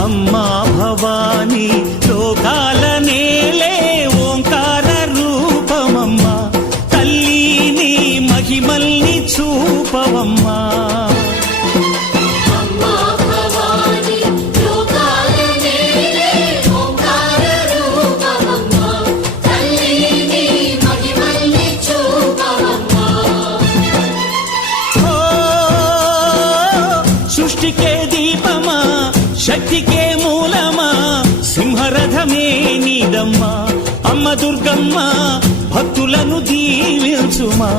అమ్మా భవానీ లోకాల నేలే ఓంకార రూపమమ్మా తల్లి నీ మహిమల్ని చూపవమ్మా సృష్టికే దీపమా శక్తికే మూలమా సింహరథమే నీదమ్మా అమ్మ దుర్గమ్మ భక్తులను దీవించుమా